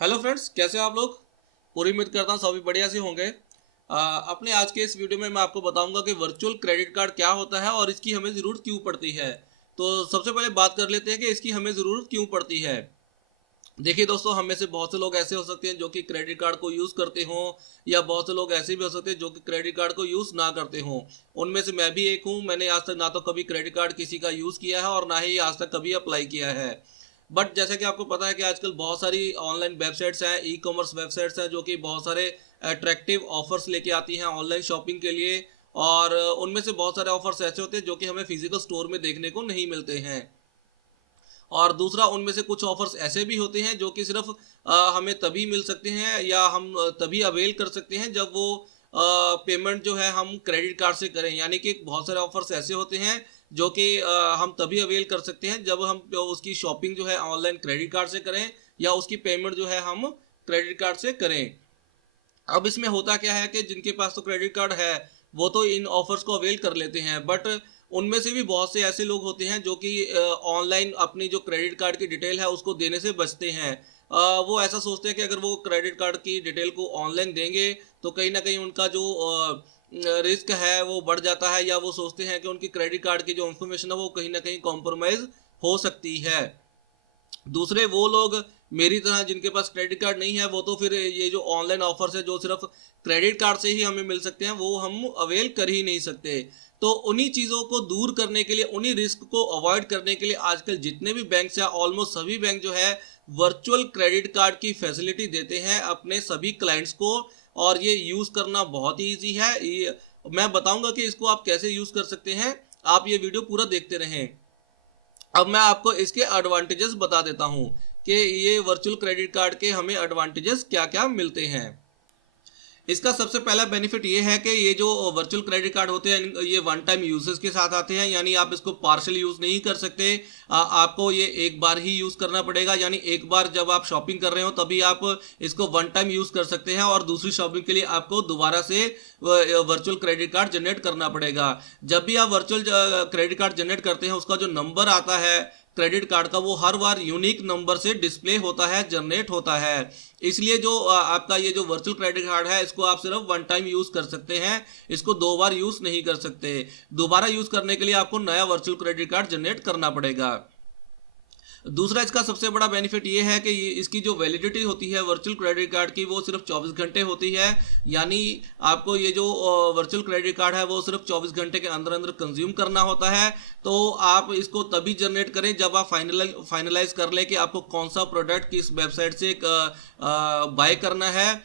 Hello friends, कैसे हैं आप लोग। पूरी उम्मीद करता हूँ सभी बढ़िया से होंगे। अपने आज के इस वीडियो में मैं आपको बताऊंगा कि वर्चुअल क्रेडिट कार्ड क्या होता है और इसकी हमें ज़रूरत क्यों पड़ती है। तो सबसे पहले बात कर लेते हैं कि इसकी हमें ज़रूरत क्यों पड़ती है। देखिए दोस्तों, हम में से बहुत से लोग ऐसे हो सकते हैं जो कि क्रेडिट कार्ड को यूज़ करते हों, या बहुत से लोग ऐसे भी हो सकते हैं जो कि क्रेडिट कार्ड को यूज़ ना करते हों। उनमें से मैं भी एक हूँ। मैंने आज तक ना तो कभी क्रेडिट कार्ड किसी का यूज़ किया है और ना ही आज तक कभी अप्लाई किया है। बट जैसा कि आपको पता है कि आजकल बहुत सारी ऑनलाइन वेबसाइट्स हैं, ई कॉमर्स वेबसाइट्स हैं, जो कि बहुत सारे अट्रैक्टिव ऑफर्स लेके आती हैं ऑनलाइन शॉपिंग के लिए। और उनमें से बहुत सारे ऑफर्स ऐसे होते हैं जो कि हमें फिजिकल स्टोर में देखने को नहीं मिलते हैं। और दूसरा, उनमें से कुछ ऑफर्स ऐसे भी होते हैं जो कि सिर्फ हमें तभी मिल सकते हैं, या हम तभी अवेल कर सकते हैं जब वो पेमेंट जो है हम क्रेडिट कार्ड से करें। यानी कि बहुत सारे ऑफर्स ऐसे होते हैं जो कि हम तभी अवेल कर सकते हैं जब हम उसकी शॉपिंग जो है ऑनलाइन क्रेडिट कार्ड से करें, या उसकी पेमेंट जो है हम क्रेडिट कार्ड से करें। अब इसमें होता क्या है कि जिनके पास तो क्रेडिट कार्ड है वो तो इन ऑफर्स को अवेल कर लेते हैं, बट उनमें से भी बहुत से ऐसे लोग होते हैं जो कि ऑनलाइन अपनी जो क्रेडिट कार्ड की डिटेल है उसको देने से बचते हैं। वो ऐसा सोचते हैं कि अगर वो क्रेडिट कार्ड की डिटेल को ऑनलाइन देंगे तो कहीं ना कहीं उनका जो रिस्क है वो बढ़ जाता है, या वो सोचते हैं कि उनकी क्रेडिट कार्ड की जो इन्फॉर्मेशन है वो कहीं ना कहीं कॉम्प्रोमाइज हो सकती है। दूसरे वो लोग मेरी तरह जिनके पास क्रेडिट कार्ड नहीं है, वो तो फिर ये जो ऑनलाइन ऑफर्स है जो सिर्फ क्रेडिट कार्ड से ही हमें मिल सकते हैं वो हम अवेल कर ही नहीं सकते। तो उन्हीं चीज़ों को दूर करने के लिए, उन्हीं रिस्क को अवॉइड करने के लिए आजकल जितने भी बैंक या ऑलमोस्ट सभी बैंक जो है वर्चुअल क्रेडिट कार्ड की फैसिलिटी देते हैं अपने सभी क्लाइंट्स को। और ये यूज़ करना बहुत ही ईजी है। मैं बताऊंगा कि इसको आप कैसे यूज़ कर सकते हैं। आप ये वीडियो पूरा देखते रहें। अब मैं आपको इसके एडवांटेजेस बता देता हूँ कि ये वर्चुअल क्रेडिट कार्ड के हमें एडवांटेजेस क्या क्या मिलते हैं। इसका सबसे पहला बेनिफिट ये है कि ये जो वर्चुअल क्रेडिट कार्ड होते हैं ये वन टाइम यूजेस के साथ आते हैं, यानी आप इसको पार्शल यूज़ नहीं कर सकते। आपको ये एक बार ही यूज़ करना पड़ेगा, यानी एक बार जब आप शॉपिंग कर रहे हो तभी आप इसको वन टाइम यूज़ कर सकते हैं, और दूसरी शॉपिंग के लिए आपको दोबारा से वर्चुअल क्रेडिट कार्ड जनरेट करना पड़ेगा। जब भी आप वर्चुअल क्रेडिट कार्ड जनरेट करते हैं उसका जो नंबर आता है क्रेडिट कार्ड का वो हर बार यूनिक नंबर से डिस्प्ले होता है, जनरेट होता है। इसलिए जो आपका ये जो वर्चुअल क्रेडिट कार्ड है इसको आप सिर्फ वन टाइम यूज़ कर सकते हैं, इसको दो बार यूज़ नहीं कर सकते। दोबारा यूज़ करने के लिए आपको नया वर्चुअल क्रेडिट कार्ड जनरेट करना पड़ेगा। दूसरा, इसका सबसे बड़ा बेनिफिट ये है कि इसकी जो वैलिडिटी होती है वर्चुअल क्रेडिट कार्ड की वो सिर्फ 24 घंटे होती है। यानी आपको ये जो वर्चुअल क्रेडिट कार्ड है वो सिर्फ 24 घंटे के अंदर अंदर कंज्यूम करना होता है। तो आप इसको तभी जनरेट करें जब आप फाइनलाइज कर लें कि आपको कौन सा प्रोडक्ट किस वेबसाइट से बाय करना है।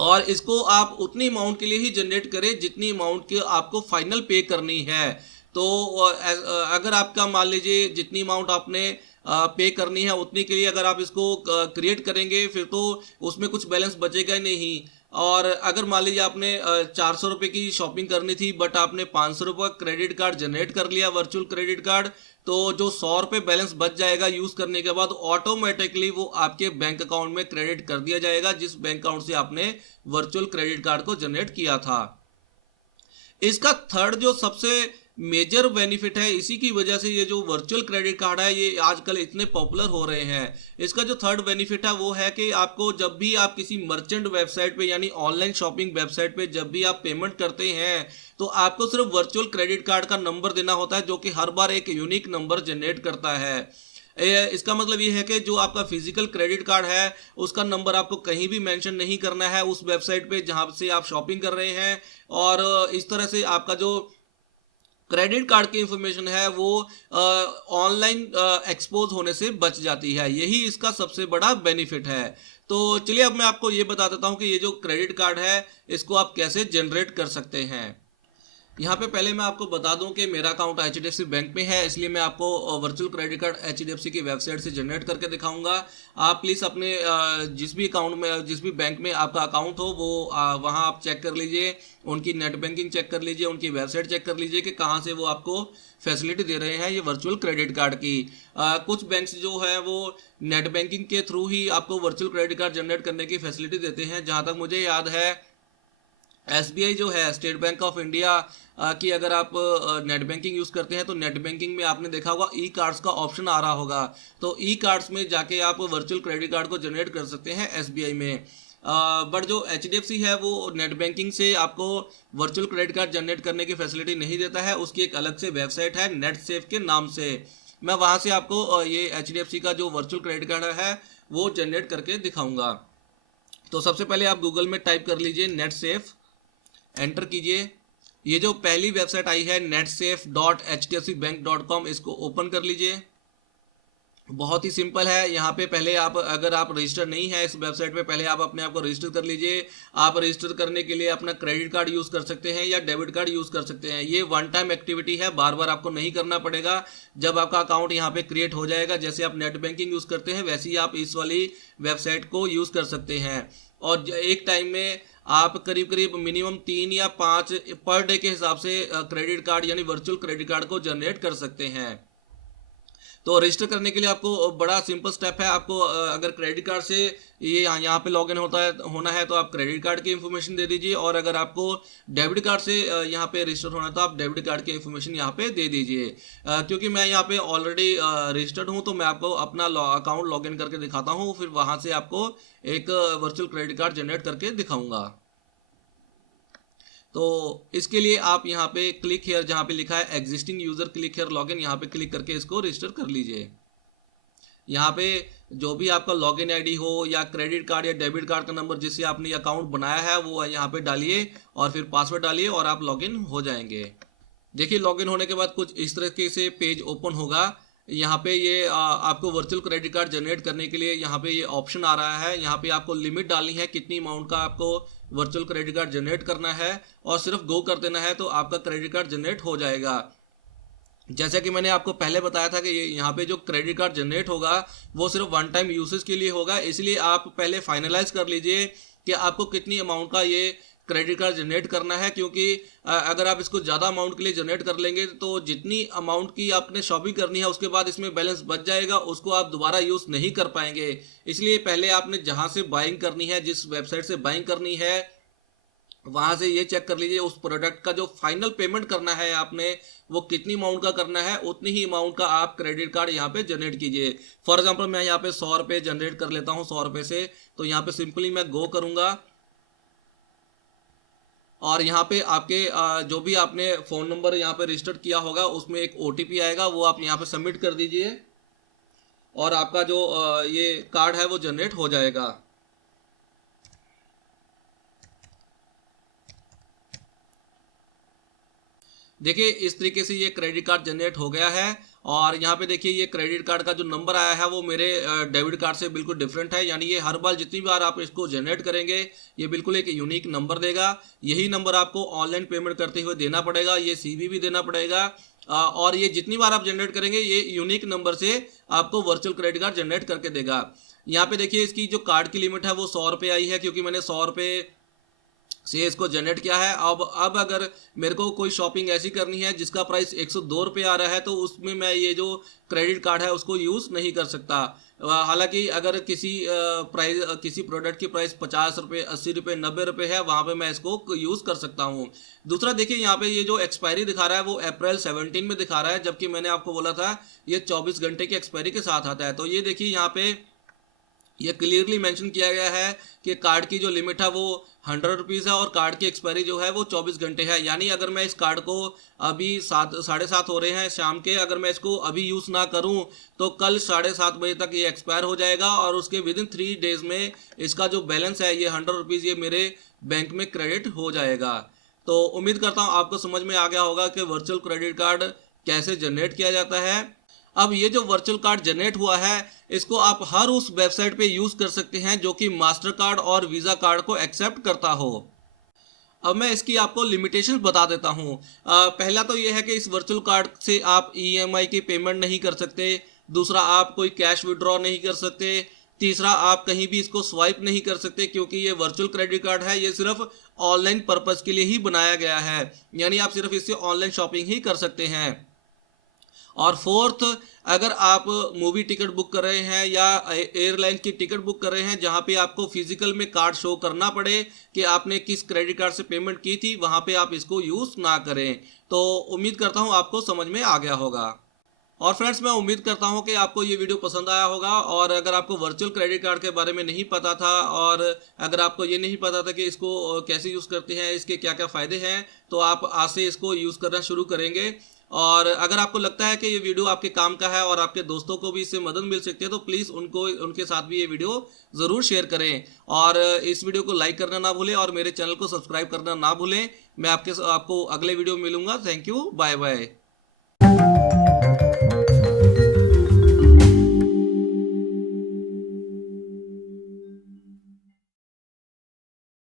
और इसको आप उतनी अमाउंट के लिए ही जनरेट करें जितनी अमाउंट की आपको फाइनल पे करनी है। तो अगर आपका मान लीजिए जितनी अमाउंट आपने पे करनी है उतनी के लिए अगर आप इसको क्रिएट करेंगे फिर तो उसमें कुछ बैलेंस बचेगा ही नहीं। और अगर मान लीजिए आपने 400 रुपये की शॉपिंग करनी थी बट आपने 500 रुपये क्रेडिट कार्ड जनरेट कर लिया वर्चुअल क्रेडिट कार्ड, तो जो 100 रुपये बैलेंस बच जाएगा यूज़ करने के बाद ऑटोमेटिकली वो आपके बैंक अकाउंट में क्रेडिट कर दिया जाएगा जिस बैंक अकाउंट से आपने वर्चुअल क्रेडिट कार्ड को जनरेट किया था। इसका थर्ड जो सबसे मेजर बेनिफिट है, इसी की वजह से ये जो वर्चुअल क्रेडिट कार्ड है ये आजकल इतने पॉपुलर हो रहे हैं। इसका जो थर्ड बेनिफिट है वो है कि आपको जब भी आप किसी मर्चेंट वेबसाइट पे यानी ऑनलाइन शॉपिंग वेबसाइट पे जब भी आप पेमेंट करते हैं तो आपको सिर्फ वर्चुअल क्रेडिट कार्ड का नंबर देना होता है जो कि हर बार एक यूनिक नंबर जनरेट करता है। इसका मतलब ये है कि जो आपका फिजिकल क्रेडिट कार्ड है उसका नंबर आपको कहीं भी मेंशन नहीं करना है उस वेबसाइट पे जहां से आप शॉपिंग कर रहे हैं। और इस तरह से आपका जो क्रेडिट कार्ड की इंफॉर्मेशन है वो ऑनलाइन एक्सपोज होने से बच जाती है। यही इसका सबसे बड़ा बेनिफिट है। तो चलिए अब मैं आपको ये बता देता हूँ कि ये जो क्रेडिट कार्ड है इसको आप कैसे जनरेट कर सकते हैं। यहाँ पे पहले मैं आपको बता दूं कि मेरा अकाउंट एचडीएफसी बैंक में है, इसलिए मैं आपको वर्चुअल क्रेडिट कार्ड एचडीएफसी की वेबसाइट से जनरेट करके दिखाऊंगा। आप प्लीज़ अपने जिस भी अकाउंट में जिस भी बैंक में आपका अकाउंट हो वो वहाँ आप चेक कर लीजिए, उनकी नेट बैंकिंग चेक कर लीजिए, उनकी वेबसाइट चेक कर लीजिए कि कहाँ से वो आपको फैसिलिटी दे रहे हैं ये वर्चुअल क्रेडिट कार्ड की। कुछ बैंक्स जो है वो नेट बैंकिंग के थ्रू ही आपको वर्चुअल क्रेडिट कार्ड जनरेट करने की फैसिलिटी देते हैं। जहाँ तक मुझे याद है एसबीआई जो है स्टेट बैंक ऑफ इंडिया कि अगर आप नेट बैंकिंग यूज़ करते हैं तो नेट बैंकिंग में आपने देखा होगा ई कार्ड्स का ऑप्शन आ रहा होगा। तो ई कार्ड्स में जाके आप वर्चुअल क्रेडिट कार्ड को जनरेट कर सकते हैं एसबीआई में। बट जो एचडीएफसी है वो नेट बैंकिंग से आपको वर्चुअल क्रेडिट कार्ड जनरेट करने की फैसिलिटी नहीं देता है। उसकी एक अलग से वेबसाइट है नेट सेफ के नाम से। मैं वहाँ से आपको ये एचडीएफसी का जो वर्चुअल क्रेडिट कार्ड है वो जनरेट करके दिखाऊंगा। तो सबसे पहले आप गूगल में टाइप कर लीजिए नेट सेफ, एंटर कीजिए। ये जो पहली वेबसाइट आई है netsafe.hdfcbank.com, इसको ओपन कर लीजिए। बहुत ही सिंपल है। यहाँ पे पहले आप, अगर आप रजिस्टर नहीं है इस वेबसाइट पे, पहले आप अपने आप को रजिस्टर कर लीजिए। आप रजिस्टर करने के लिए अपना क्रेडिट कार्ड यूज़ कर सकते हैं या डेबिट कार्ड यूज़ कर सकते हैं। ये वन टाइम एक्टिविटी है, बार बार आपको नहीं करना पड़ेगा। जब आपका अकाउंट यहाँ पे क्रिएट हो जाएगा, जैसे आप नेट बैंकिंग यूज़ करते हैं वैसे ही आप इस वाली वेबसाइट को यूज़ कर सकते हैं। और एक टाइम में आप करीब करीब मिनिमम 3 या 5 पर डे के हिसाब से क्रेडिट कार्ड यानी वर्चुअल क्रेडिट कार्ड को जनरेट कर सकते हैं। तो रजिस्टर करने के लिए आपको बड़ा सिंपल स्टेप है। आपको अगर क्रेडिट कार्ड से ये यहाँ पे लॉगिन होना है तो आप क्रेडिट कार्ड की इन्फॉर्मेशन दे दीजिए, और अगर आपको डेबिट कार्ड से यहाँ पे रजिस्टर होना है तो आप डेबिट कार्ड की इन्फॉर्मेशन यहाँ पे दे दीजिए। क्योंकि मैं यहाँ पे ऑलरेडी रजिस्टर्ड हूँ तो मैं आपको अपना अकाउंट लॉगिन करके दिखाता हूँ, फिर वहाँ से आपको एक वर्चुअल क्रेडिट कार्ड जनरेट करके दिखाऊंगा। तो इसके लिए आप यहाँ पे क्लिक हियर, जहाँ पे लिखा है existing user click here login, यहाँ पे क्लिक करके इसको रजिस्टर कर लीजिए। यहाँ पे जो भी आपका लॉगिन आईडी हो या क्रेडिट कार्ड या डेबिट कार्ड का नंबर जिससे आपने अकाउंट बनाया है वो यहाँ पे डालिए और फिर पासवर्ड डालिए और आप लॉगिन हो जाएंगे। देखिए लॉगिन होने के बाद कुछ इस तरीके से पेज ओपन होगा। यहाँ पे ये आपको वर्चुअल क्रेडिट कार्ड जनरेट करने के लिए यहाँ पे ये ऑप्शन आ रहा है। यहाँ पे आपको लिमिट डालनी है कितनी अमाउंट का आपको वर्चुअल क्रेडिट कार्ड जनरेट करना है, और सिर्फ गो कर देना है तो आपका क्रेडिट कार्ड जनरेट हो जाएगा। जैसा कि मैंने आपको पहले बताया था कि यहाँ पे जो क्रेडिट कार्ड जनरेट होगा वो सिर्फ वन टाइम यूसेज के लिए होगा, इसलिए आप पहले फाइनलाइज कर लीजिए कि आपको कितनी अमाउंट का ये क्रेडिट कार्ड जनरेट करना है। क्योंकि अगर आप इसको ज़्यादा अमाउंट के लिए जनरेट कर लेंगे तो जितनी अमाउंट की आपने शॉपिंग करनी है उसके बाद इसमें बैलेंस बच जाएगा, उसको आप दोबारा यूज़ नहीं कर पाएंगे। इसलिए पहले आपने जहाँ से बाइंग करनी है, जिस वेबसाइट से बाइंग करनी है, वहाँ से ये चेक कर लीजिए उस प्रोडक्ट का जो फाइनल पेमेंट करना है आपने वो कितनी अमाउंट का करना है, उतनी ही अमाउंट का आप क्रेडिट कार्ड यहाँ पे जनरेट कीजिए। फॉर एग्जांपल मैं यहाँ पे 100 रुपये जनरेट कर लेता हूँ 100 रुपये से। तो यहाँ पे सिंपली मैं गो करूँगा और यहाँ पे आपके जो भी आपने फ़ोन नंबर यहाँ पे रजिस्टर किया होगा उसमें एक OTP आएगा, वो आप यहाँ पे सबमिट कर दीजिए और आपका जो ये कार्ड है वो जनरेट हो जाएगा। देखिए इस तरीके से ये क्रेडिट कार्ड जनरेट हो गया है। और यहाँ पे देखिए ये क्रेडिट कार्ड का जो नंबर आया है वो मेरे डेबिट कार्ड से बिल्कुल डिफरेंट है, यानी ये हर बार जितनी बार आप इसको जनरेट करेंगे ये बिल्कुल एक यूनिक नंबर देगा। यही नंबर आपको ऑनलाइन पेमेंट करते हुए देना पड़ेगा, ये CVV देना पड़ेगा। और ये जितनी बार आप जनरेट करेंगे ये यूनिक नंबर से आपको वर्चुअल क्रेडिट कार्ड जनरेट करके देगा। यहाँ पे देखिए इसकी जो कार्ड की लिमिट है वो 100 रुपये आई है, क्योंकि मैंने 100 रुपये से इसको जनरेट किया है। अब अगर मेरे को कोई शॉपिंग ऐसी करनी है जिसका प्राइस 102 रुपये आ रहा है तो उसमें मैं ये जो क्रेडिट कार्ड है उसको यूज़ नहीं कर सकता। हालांकि अगर किसी प्रोडक्ट की प्राइस 50 रुपये, 80 रुपये, 90 रुपये है, वहाँ पे मैं इसको यूज़ कर सकता हूँ। दूसरा देखिए यहाँ पे ये जो एक्सपायरी दिखा रहा है वो अप्रैल 17 में दिखा रहा है, जबकि मैंने आपको बोला था ये 24 घंटे की एक्सपायरी के साथ आता है। तो ये देखिए यहाँ पे ये क्लियरली मेंशन किया गया है कि कार्ड की जो लिमिट है वो 100 रुपीज़ है और कार्ड की एक्सपायरी जो है वो 24 घंटे है। यानी अगर मैं इस कार्ड को अभी 7:30 हो रहे हैं शाम के, अगर मैं इसको अभी यूज़ ना करूं तो कल 7:30 बजे तक ये एक्सपायर हो जाएगा और उसके विदिन 3 डेज़ में इसका जो बैलेंस है ये 100 रुपीज़ ये मेरे बैंक में क्रेडिट हो जाएगा। तो उम्मीद करता हूँ आपको समझ में आ गया होगा कि वर्चुअल क्रेडिट कार्ड कैसे जनरेट किया जाता है। अब ये जो वर्चुअल कार्ड जनरेट हुआ है इसको आप हर उस वेबसाइट पे यूज़ कर सकते हैं जो कि मास्टर कार्ड और वीज़ा कार्ड को एक्सेप्ट करता हो। अब मैं इसकी आपको लिमिटेशंस बता देता हूँ। पहला तो ये है कि इस वर्चुअल कार्ड से आप EMI की पेमेंट नहीं कर सकते। दूसरा, आप कोई कैश विड्रॉ नहीं कर सकते। तीसरा, आप कहीं भी इसको स्वाइप नहीं कर सकते क्योंकि ये वर्चुअल क्रेडिट कार्ड है, ये सिर्फ ऑनलाइन पर्पज़ के लिए ही बनाया गया है, यानी आप सिर्फ इससे ऑनलाइन शॉपिंग ही कर सकते हैं। और फोर्थ, अगर आप मूवी टिकट बुक कर रहे हैं या एयरलाइन की टिकट बुक कर रहे हैं जहां पे आपको फिजिकल में कार्ड शो करना पड़े कि आपने किस क्रेडिट कार्ड से पेमेंट की थी, वहां पे आप इसको यूज ना करें। तो उम्मीद करता हूं आपको समझ में आ गया होगा। और फ्रेंड्स, मैं उम्मीद करता हूं कि आपको ये वीडियो पसंद आया होगा। और अगर आपको वर्चुअल क्रेडिट कार्ड के बारे में नहीं पता था और अगर आपको ये नहीं पता था कि इसको कैसे यूज़ करते हैं, इसके क्या क्या फ़ायदे हैं, तो आप आज से इसको यूज़ करना शुरू करेंगे। और अगर आपको लगता है कि ये वीडियो आपके काम का है और आपके दोस्तों को भी इससे मदद मिल सकती है, तो प्लीज़ उनके साथ भी ये वीडियो ज़रूर शेयर करें। और इस वीडियो को लाइक करना ना भूलें और मेरे चैनल को सब्सक्राइब करना ना भूलें। मैं आपको अगले वीडियो में मिलूंगा। Thank you, bye bye.